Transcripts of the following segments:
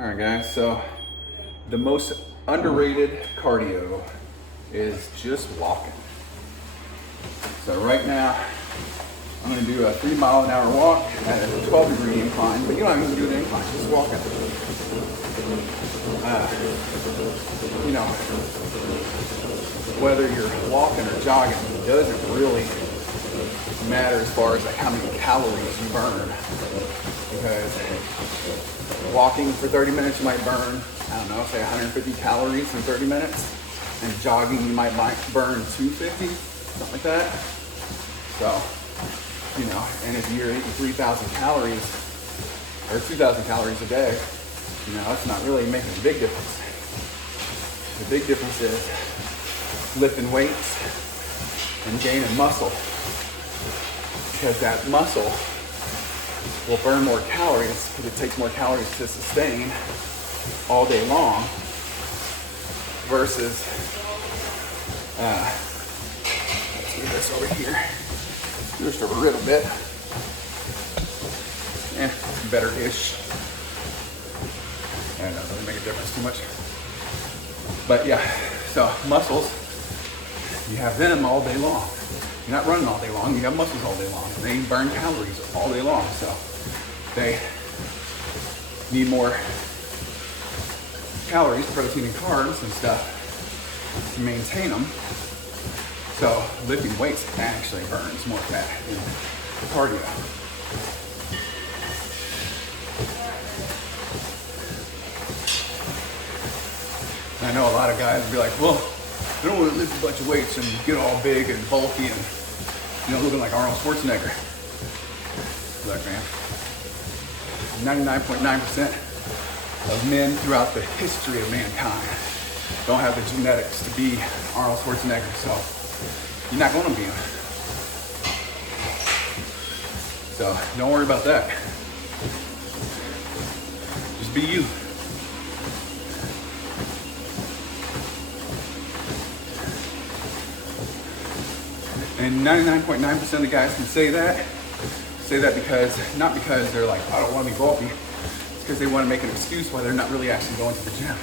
All right, guys, so the most underrated cardio is just walking. So right now, I'm gonna do a 3 mile an hour walk at a 12-degree incline, but you don't have to do an incline, just walking. You know, whether you're walking or jogging, it doesn't really matter as far as like how many calories you burn, because walking for 30 minutes you might burn, I don't know, say 150 calories in 30 minutes, and jogging you might burn 250, something like that. So, you know, and if you're eating 3,000 calories or 2,000 calories a day, you know, it's not really making a big difference. The big difference is lifting weights and gaining muscle, because that muscle will burn more calories because it takes more calories to sustain all day long versus, let's do this over here, just a little bit, better-ish. I don't know, it doesn't make a difference too much. But yeah, so muscles, you have them all day long. You're not running all day long, you have muscles all day long. And they burn calories all day long, so they need more calories, protein and carbs and stuff to maintain them. So lifting weights actually burns more fat than cardio. And I know a lot of guys will be like, well, I don't want to lift a bunch of weights and get all big and bulky and, you know, looking like Arnold Schwarzenegger. Look, man, 99.9% of men throughout the history of mankind don't have the genetics to be Arnold Schwarzenegger, so you're not going to be him. So don't worry about that. Just be you. And 99.9% of the guys can say that because, not because they're like, I don't want to be bulky, it's because they want to make an excuse why they're not really actually going to the gym.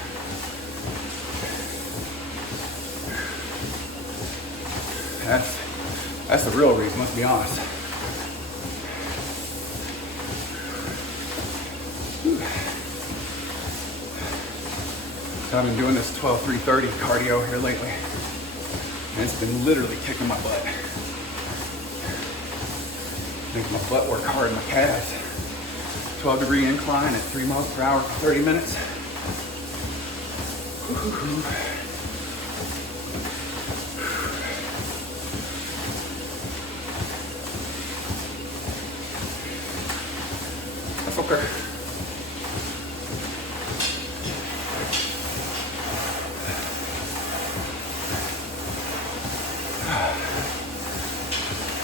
That's the real reason, let's be honest. So I've been doing this 12-3-30 cardio here lately, and it's been literally kicking my butt. Making my butt work hard in my calves. 12-degree incline at 3 miles per hour for 30 minutes. That's okay.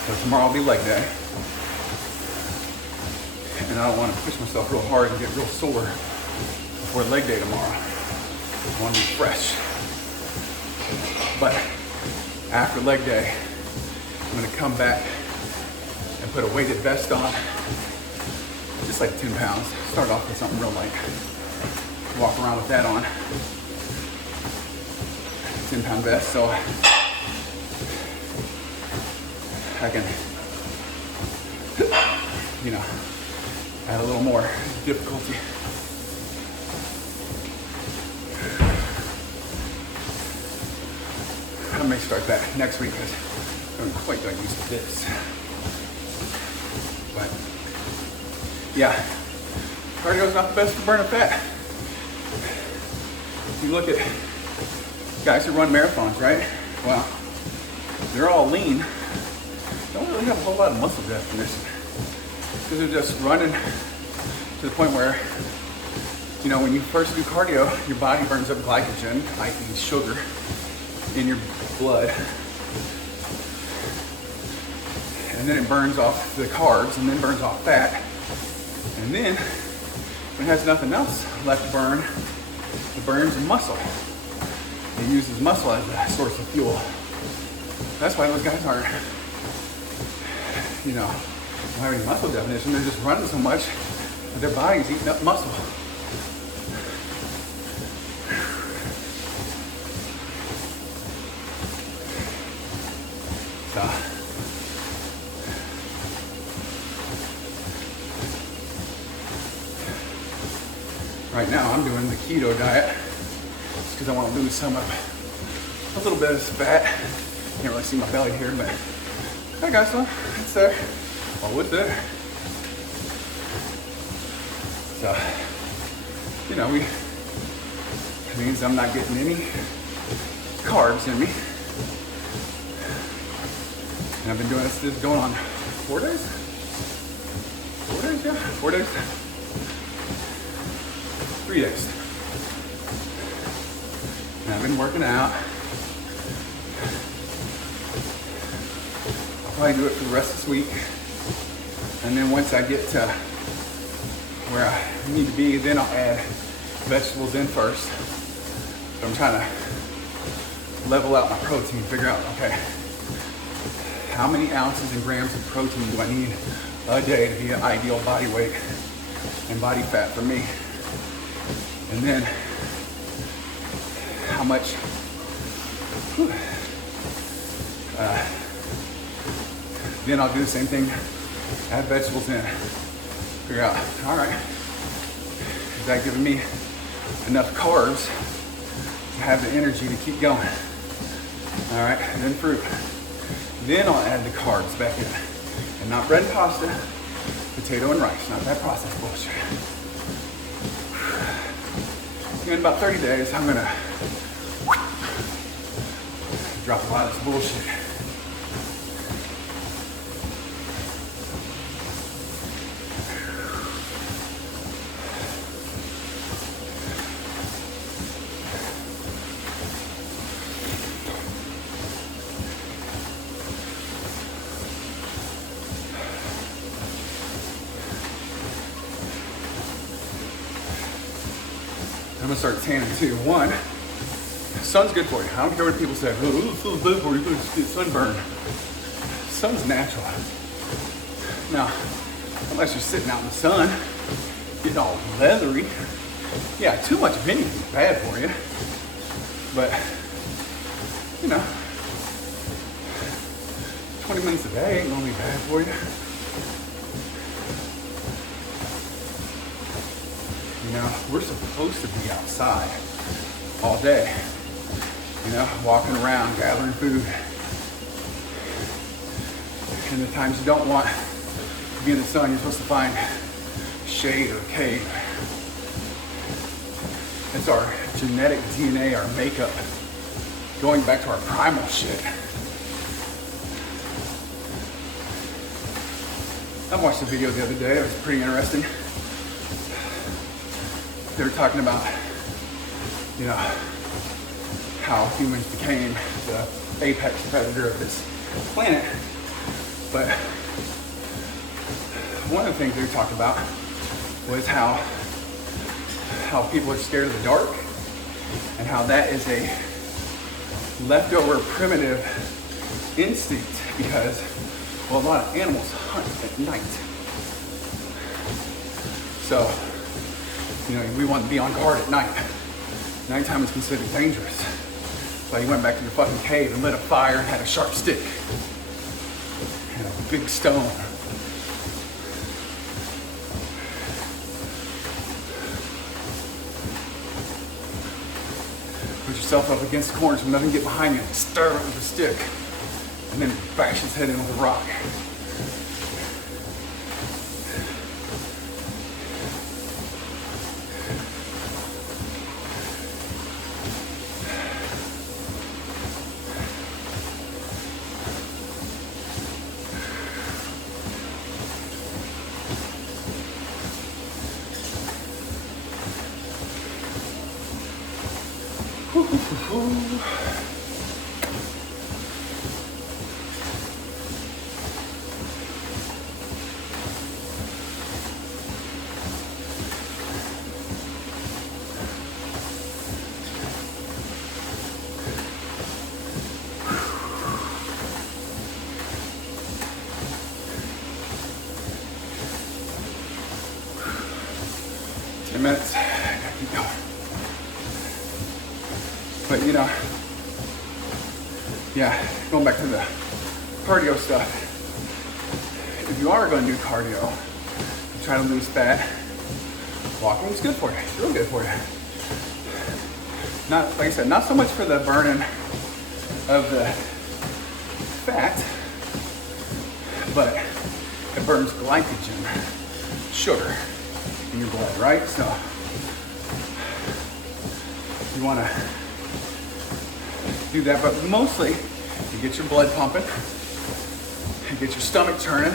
So tomorrow will be leg day. And I don't want to push myself real hard and get real sore before leg day tomorrow. I want to be fresh. But after leg day, I'm going to come back and put a weighted vest on, just like 10 pounds. Start off with something real light. Walk around with that on. 10-pound vest, so I can, you know, add a little more difficulty. I may start that next week because I'm quite got used to this. But yeah, cardio is not the best for burning fat. You look at guys who run marathons, right? Well, they're all lean. Don't really have a whole lot of muscle definition, because they're just running to the point where, you know, when you first do cardio, your body burns up glycogen, i.e. sugar, in your blood. And then it burns off the carbs, and then burns off fat. And then, when it has nothing else left to burn, it burns muscle. It uses muscle as a source of fuel. That's why those guys aren't, you know, don't have any muscle definition. They're just running so much that their body's eating up muscle. Right now I'm doing the keto diet just because I want to lose a little bit of fat. Can't really see my belly here, but I got some. It's there. Oh, it's there. So, you know, it means I'm not getting any carbs in me. And I've been doing this going on 4 days? 4 days, yeah, 4 days. 3 days. And I've been working out. I'll probably do it for the rest of this week. And then once I get to where I need to be, then I'll add vegetables in first. So I'm trying to level out my protein, figure out, okay, how many ounces and grams of protein do I need a day to be an ideal body weight and body fat for me? And then how much then I'll do the same thing, add vegetables in, figure out, all right, is that giving me enough carbs to have the energy to keep going? All right, and then fruit. Then I'll add the carbs back in. And not bread and pasta, potato and rice, not that processed bullshit. In about 30 days, I'm gonna drop a lot of this bullshit. I'm gonna start tanning too. One, sun's good for you. I don't care what people say. Oh, sun's good for you. You're gonna get sunburned. Sun's natural. Now, unless you're sitting out in the sun, getting all leathery. Yeah, too much of anything is bad for you. But, you know, 20 minutes a day ain't gonna be bad for you. You know, we're supposed to be outside all day, you know, walking around, gathering food. And the times you don't want to be in the sun, you're supposed to find shade or cave. It's our genetic DNA, our makeup, going back to our primal shit. I watched a video the other day, it was pretty interesting. They were talking about, you know, how humans became the apex predator of this planet. But one of the things they talked about was how people are scared of the dark and how that is a leftover primitive instinct because, well, a lot of animals hunt at night. So, you know, we want to be on guard at night. Nighttime is considered dangerous. So he went back to the fucking cave and lit a fire and had a sharp stick and a big stone. Put yourself up against the corner so nothing can get behind you and stir it with a stick. And then bash his head in with a rock. Minutes. I gotta keep going. But you know, yeah, going back to the cardio stuff. If you are going to do cardio, try to lose fat, walking is good for you. It's real good for you. Not, like I said, not so much for the burning of the fat, but it burns glycogen, sugar in your blood, right? So you want to do that, but mostly you get your blood pumping, you get your stomach turning,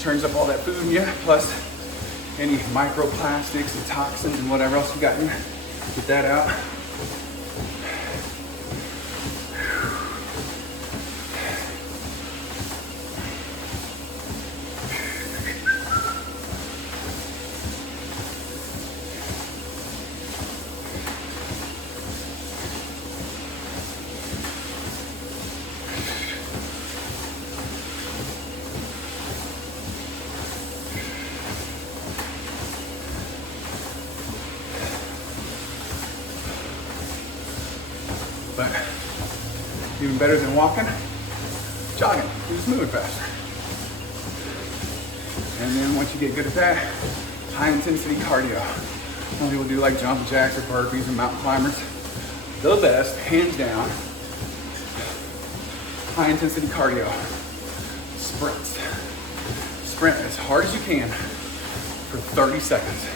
turns up all that food in you, plus any microplastics and toxins and whatever else you got in you. Get that out. But even better than walking, jogging. You're just moving faster. And then once you get good at that, high intensity cardio. Some people do like jumping jacks or burpees and mountain climbers. The best, hands down, high intensity cardio. Sprints. Sprint as hard as you can for 30 seconds.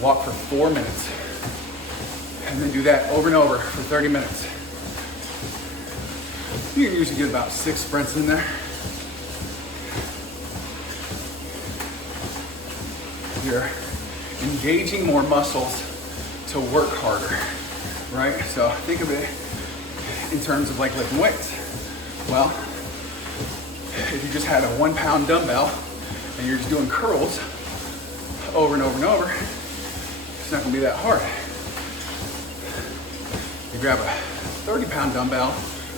Walk for 4 minutes. And then do that over and over for 30 minutes. You can usually get about 6 sprints in there. You're engaging more muscles to work harder, right? So think of it in terms of like lifting weights. Well, if you just had a 1 pound dumbbell and you're just doing curls over and over and over, it's not gonna be that hard. You grab a 30 pound dumbbell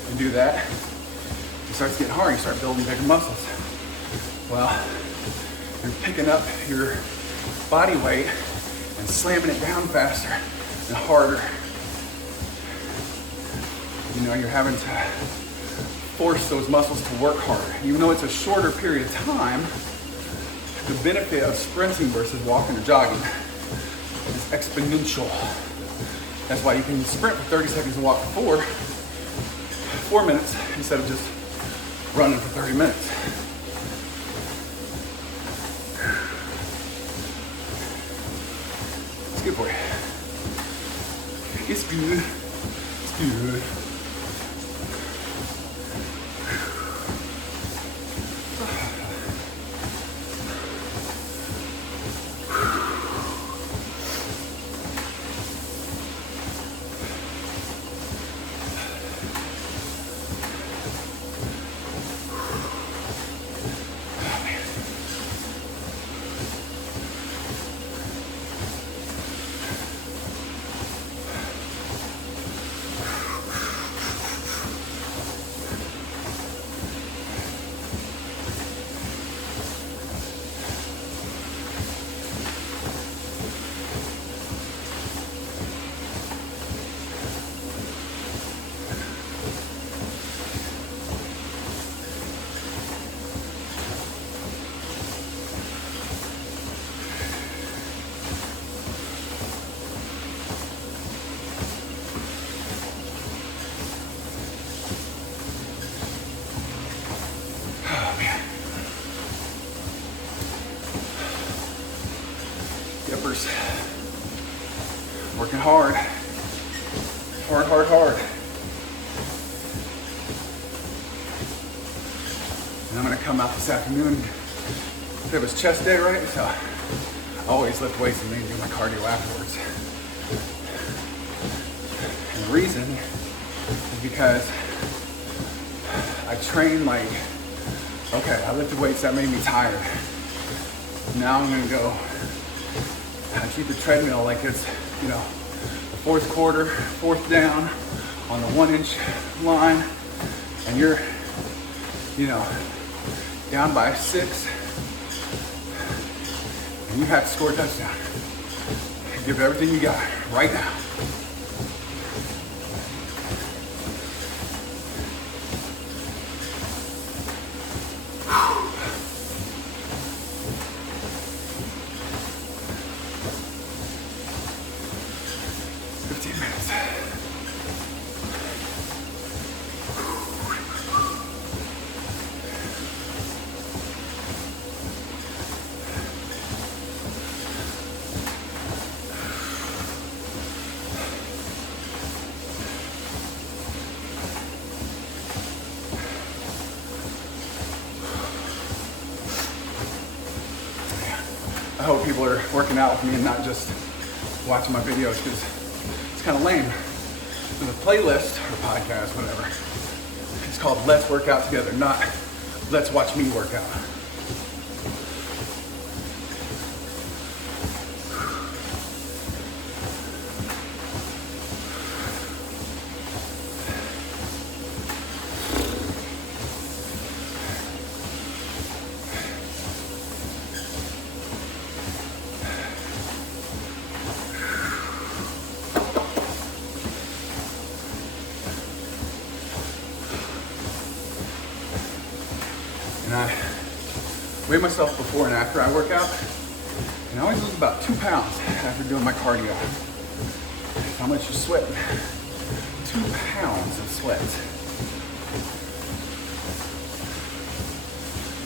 and do that, it starts getting hard, you start building bigger muscles. Well, you're picking up your body weight and slamming it down faster and harder. You know, you're having to force those muscles to work harder. Even though it's a shorter period of time, the benefit of sprinting versus walking or jogging is exponential. That's why you can sprint for 30 seconds and walk for 4 minutes instead of just running for 30 minutes. It's good for you. It's good. It's good. Working hard. Hard, hard, hard. And I'm gonna come out this afternoon. It was chest day, right? So I always lift weights and then do my cardio afterwards. And the reason is because I train like, okay, I lifted weights, that made me tired. Now I'm gonna go I treat the treadmill like it's, you know, the fourth quarter, fourth down on the 1 inch line, and you're, you know, down by 6, and you have to score a touchdown. Give everything you got right now. people are working out with me and not just watching my videos, because it's kind of lame. There's a playlist or podcast, whatever. It's called Let's Work Out Together, not Let's Watch Me Work Out. And I weigh myself before and after I work out, and I always lose about 2 pounds after doing my cardio. How much you sweat? 2 pounds of sweat.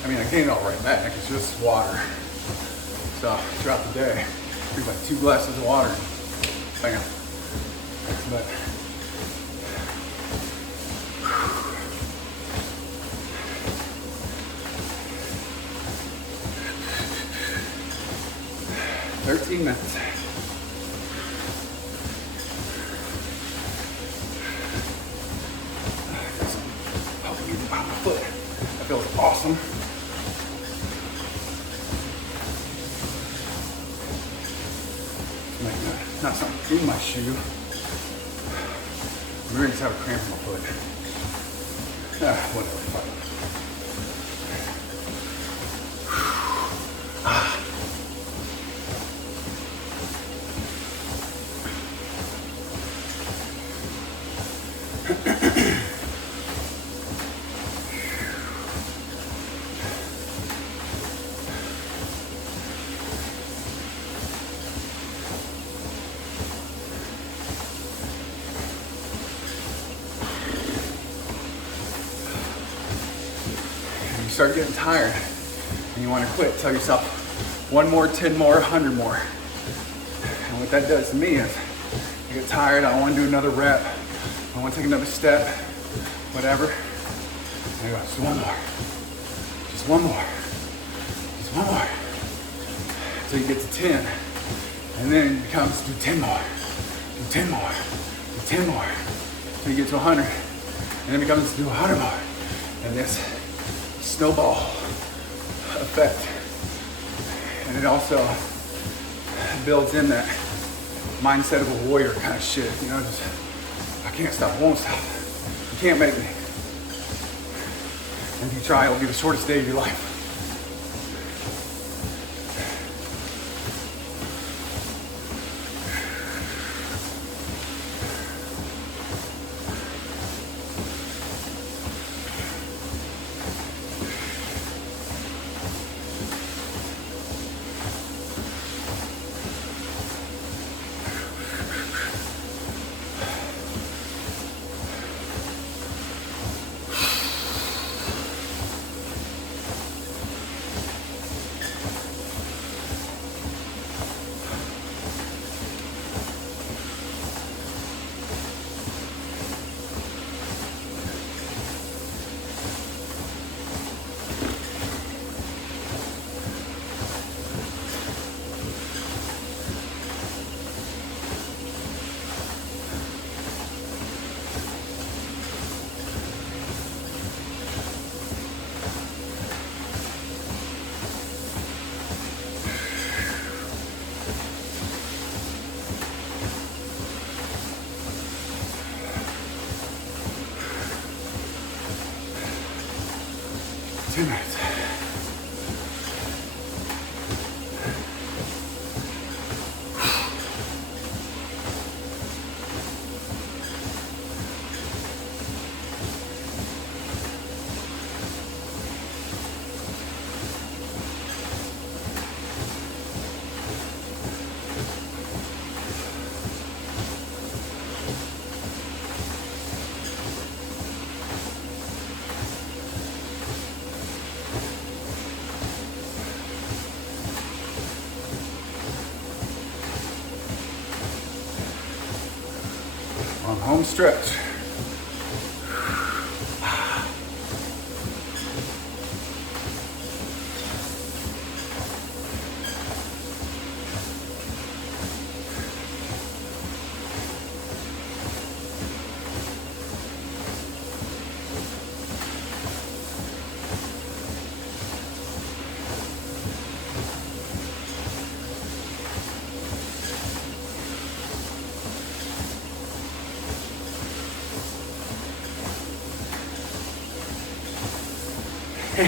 I mean, I gain it all right back. It's just water. So throughout the day, drink like 2 glasses of water. Bam. But $13 minutes. Helping me on my foot. That feels awesome. Like not something in my shoe. I'm really just have a cramp in my foot. Whatever. Fuck. Start getting tired and you want to quit, tell yourself 1 more, 10 more, 100 more. And what that does to me is I get tired, I don't want to do another rep, I want to take another step, whatever. And I go, just 1 more, just 1 more, just 1 more. Until you get to 10. And then it becomes do 10 more, do 10 more, do 10 more. Until you get to 100. And then it becomes do 100 more. And this snowball effect, and it also builds in that mindset of a warrior kind of shit, you know, just I can't stop, won't stop, you can't make me, and if you try, it'll be the shortest day of your life. Minutes. Home stretch. So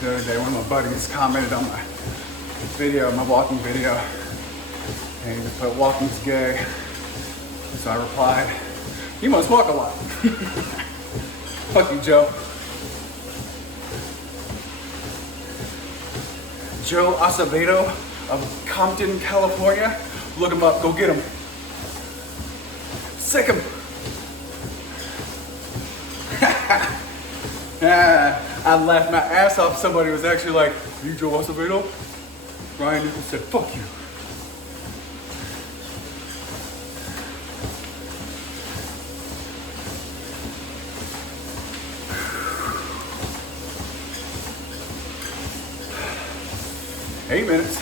the other day, one of my buddies commented on my video, my walking video, and he put walking's gay. So I replied, you must walk a lot. Fuck you, Joe. Joe Acevedo of Compton, California. Look him up, go get him. Sick him. I laughed my ass off. Somebody was actually like, you Joe Acevedo? Ryan Newton said, fuck you. Eight minutes.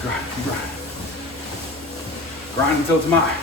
Grind. Grind until it's mine.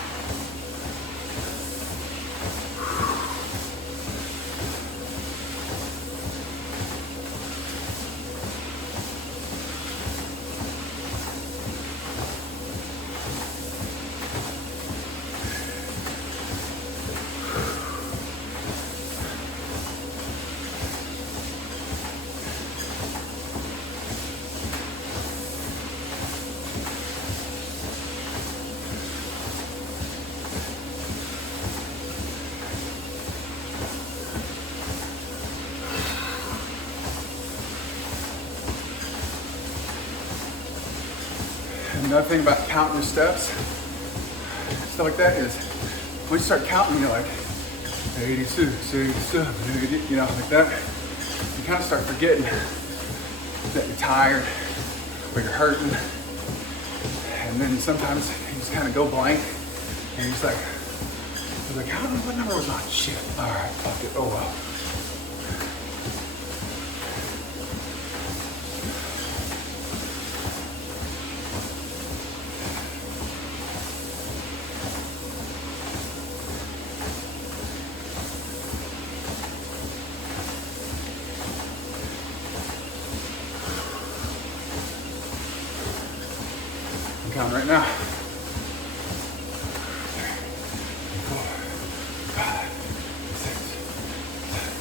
Another thing about counting your steps, stuff like that, is when you start counting, you're like 86, 87, 80, you know, like that. You kind of start forgetting that you're tired or you're hurting. And then sometimes you just kind of go blank and you're just like, I was like, what number was on? Shit, all right, fuck it, oh well. Right now. 3, 4, 5, 6, 7.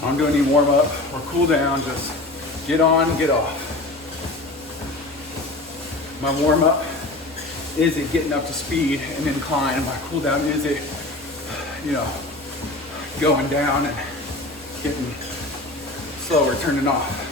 I don't do any warm up or cool down, just get on, get off. My warm up is it getting up to speed and incline. My cool down is it, going down and getting slower, turning off.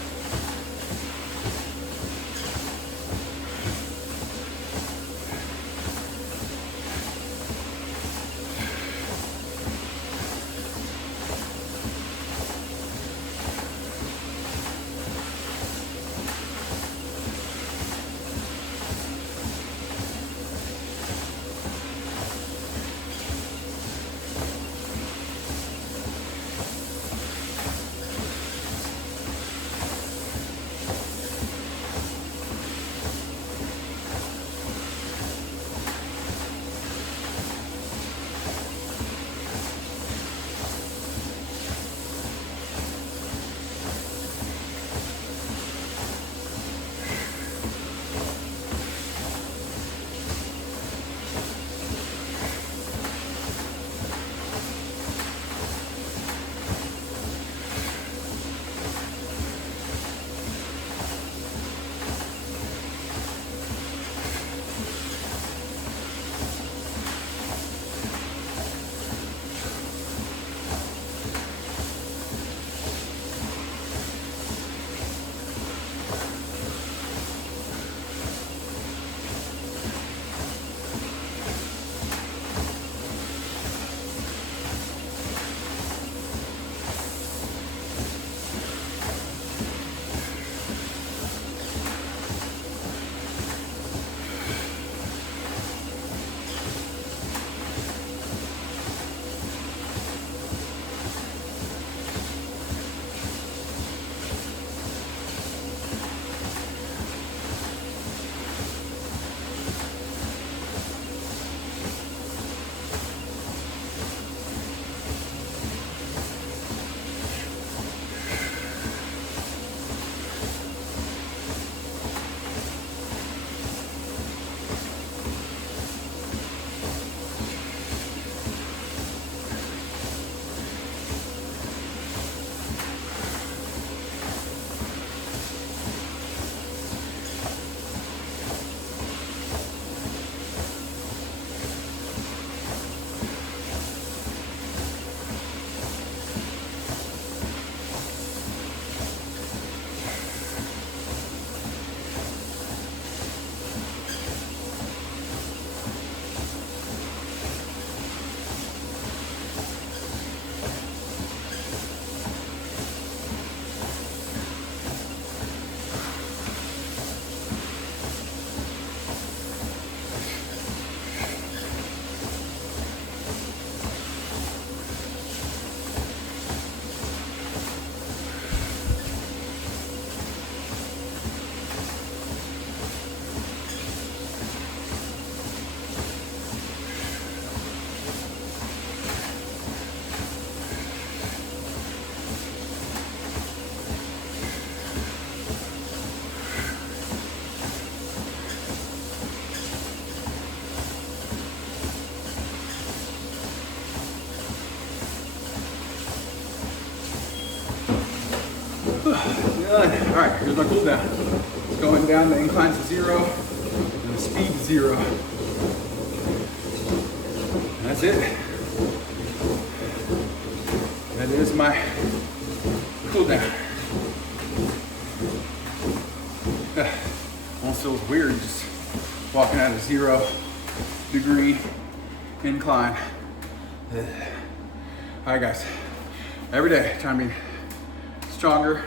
Good. All right, here's my cool down. It's going down, the incline's to 0, and the speed to 0. And that's it. That is my cool down. Almost feels weird just walking at a 0 degree incline. All right, guys. Every day, trying to be stronger,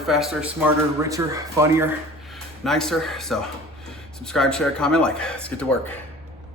faster, smarter, richer, funnier, nicer. So subscribe, share, comment, like. Let's get to work.